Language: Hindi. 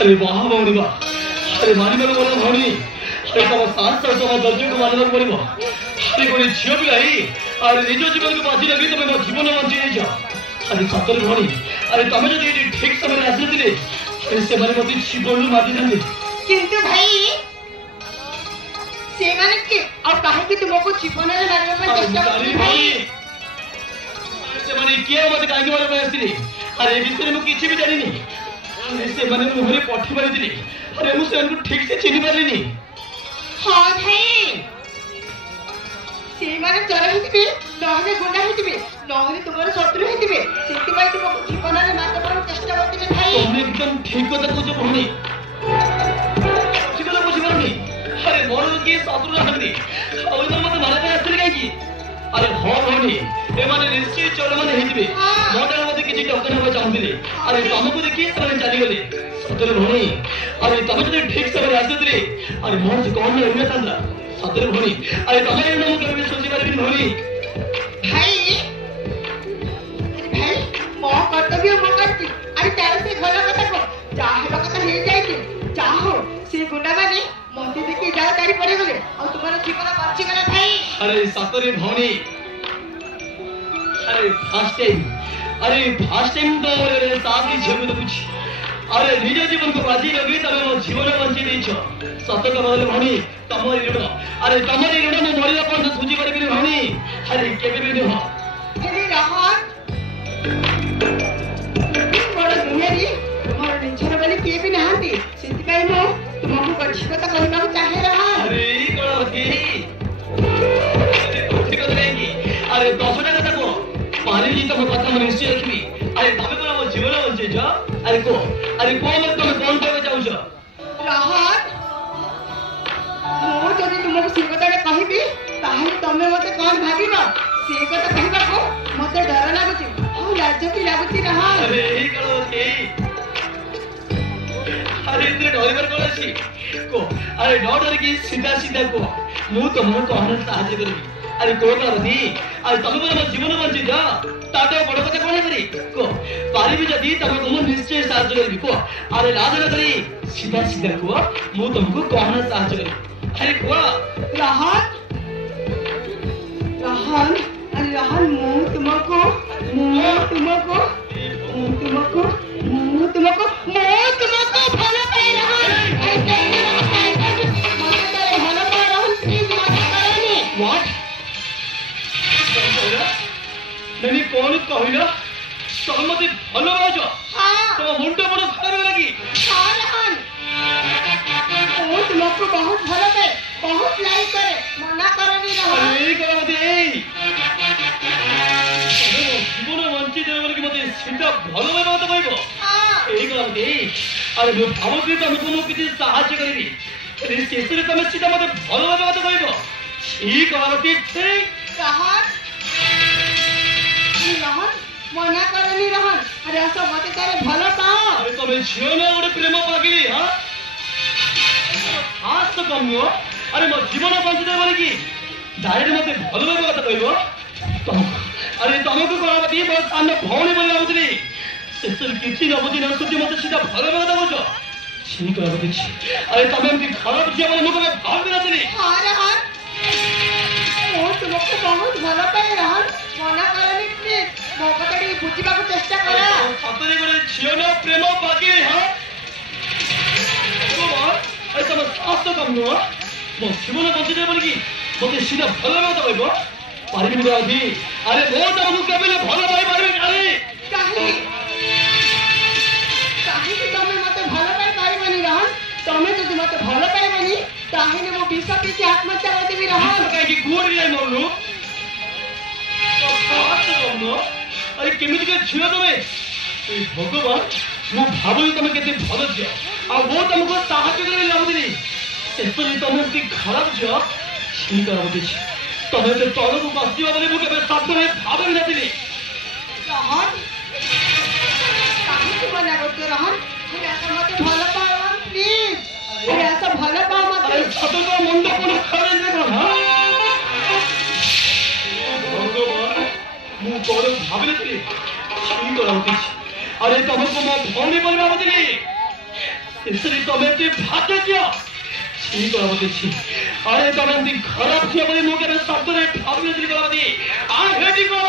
अरे वाह भौणी वाह अरे मानिबा बोला भौणी अरे तम साहस और तम धैर्य को मानिबा पड़िबो अरे कोई झियो पिलाई अरे निज जीवन को बाजी लगी तुम मो जीवन बंची नहीं अरे सतर भौणी अरे तुम जो ठीक समय आसिले अरे से माने मते जीवन माटी जाने किंतु भाई से माने कि और काहे कि तुमको जीवन रे मारबा पर चेष्टा अरे भाई से माने किए मते काहे मारबा पर आसिले अरे विषय में किछि भी जानि नहीं अरे से माने मुहरे पठी मारी दिली अरे मु से उनको ठीक से चिन्ह पारलिनी हां भाई से माने चोर हितिबे नहले गुंडा हितिबे नहले तुम्हारे शत्रु हितिबे सेति भाई तुमको जीवन रे मारबा पर चेष्टा करथिले भाई तुम एकदम ठीक कथा कहछ भौणी ठीक कथा बुझी पारनी अरे मोर के शत्रु रहनी और तुम मते मारबा पर आसिले काई की अरे हां भौणी ए माने निश्चय चोर माने हितिबे मोटर मते किछि टक्कर होबा चाहुथिले अरे तुमको देखि से चली गले सतर भौणी अरे तुम जो ठीक समय आसिले अरे मोर से कौन नहीं था सतर भौणी अरे तुम ये नाम कभी सोची पारबी भौणी भाई अरे भाई मो कर्तव्य मो करती अरे तार से घर कथा को चाहे कथा हे जाई चाहो से गुंडा माने मते देखि जा तारी पड़े गले और तुम्हारा जीवन बंची गला भाई अरे सतर भौणी अरे फर्स्ट टाइम तो मेरे साथ ही झेल में कुछ अरे निज जीवन को बाजी लगी तमे मो जीवन बंची देछ सत कहले भौणी तमरी ऋण अरे तमरी ऋण मो मरिया पर सुझी परबी भौणी अरे केबे भी न अरे रहन बड़ दुनिया रे मोर निछर वाली के भी नहांती सेति काई मो तुमको कछि कथा कहना चाहे रहन अरे ई कळती ठीक करेगी अरे 10 टा कथा को पानी जी तो कथा मन निश्चय रखबी अरे तमे को मो जीवन बंची छ अरे को मत तुम कौन कहबे चाहू छ रहन मो जदि तुमको से कथा कहबी ताहे तमे मते कोन भाबिबा से कथा कहबा को मते डर लागुची हम लाज की लागुची रहन अरे ई कळती अरे इतने डरिबर कोन अछि को अरे डर की सीधा को मु तुमको कहना साहाय्य करबी अरे को करदी अरे तुम को जीवन बंची जा ताते बड़ कथा कोन करी को पारिबी जदी तुम निश्चय साहाय्य करबी को अरे लाज न करी सीधा को मु तुमको कहना साहाय्य करबी अरे को रहन अरे रहन मु तुमको भलो पाई रहन भलो पाई रहन प्लीज मत करनी व्हाट नहीं कौन कहला तुम मते भलो बाजो हां तुम मुंडा बड़ खराब लगी हां रहन ओ तुमको बहुत भलो पाए बहुत लाइक करे मना करनी रहन अरे करा मते ए जीवन बंची दे बोल कि मते सीधा भलो बाय मत कहबो हां ए करा मते अरे मु भाबुती तुमको मु किछि साहाय्य करबी अरे शेषरे तुम सीधा मते भलो बाय मत कहबो ठीक करा मते ठीक रहन मना करनी रहन अरे ऐसा मते तारे भलो पाओ अरे तुम झियो ना गोटे प्रेम पागिली हां खास तो कमियो अरे मो जीवन बंची दे बोल कि डायरेक्ट मते भलो बाय कथा कहबो तुम अरे तुमको करा मते बहुत सामने भौणी बोल लाउतली शेषर किछि न बुझी न सुझी मते सीधा भलो बाय कथा बोझो ठीक करा मते अरे तुम एमती खराब झियो बोल मुको भाव नथली हां रहन ओ तुमको बहुत भलो पाए रहन मना करनी प्लीज मो कथा टी बुझिबा को चेष्टा करा सतरे गोटे झियो ना प्रेम पागिली हां अरे तुम साहस तो कम नुह मो जीवन बंची दे बोल कि मते सीधा भलो बाय कथा कहबो पारिबी राधी अरे मो तुमको केबे भलो बाय पारिबी अरे काहे कि तमे मते भलो पाए पारिबनी रहन तमे जदि मते भलो पाइबनी ताहेले मो विष पीछे आत्महत्या करदेबी रहन काहे कि गुड जाय मोरनु तो साहस तो कम नुह अरे केमिति के झियो तमे ए भगवान मु भाबुई तमे केते भलो झियो आ वो तुमको साहाय्य करे लाउदिनी सेपरी तमे की खराब झियो ठीक करा मते तमे तो तोलो को बस्तिवा बोले मु केबे साथ में भाबे नथिली रहन काहे कि मना करते रहन अरे ऐसा मते भलो पाओ प्लीज अरे ऐसा भलो पाओ मते अरे छतो को मुंडा कोन खरे ने कोन हां भगवान मु तोलो भाबे नथिली ठीक करा मते अरे तुमको मो भौणी बोलबा बदली इसलिए तुम्हें ते भाग्य किया ठीक है मत छी अरे तुम्हें ती खराब किया बोले मुके में शब्द रे भाग्य दिल करा दी आ हेडी को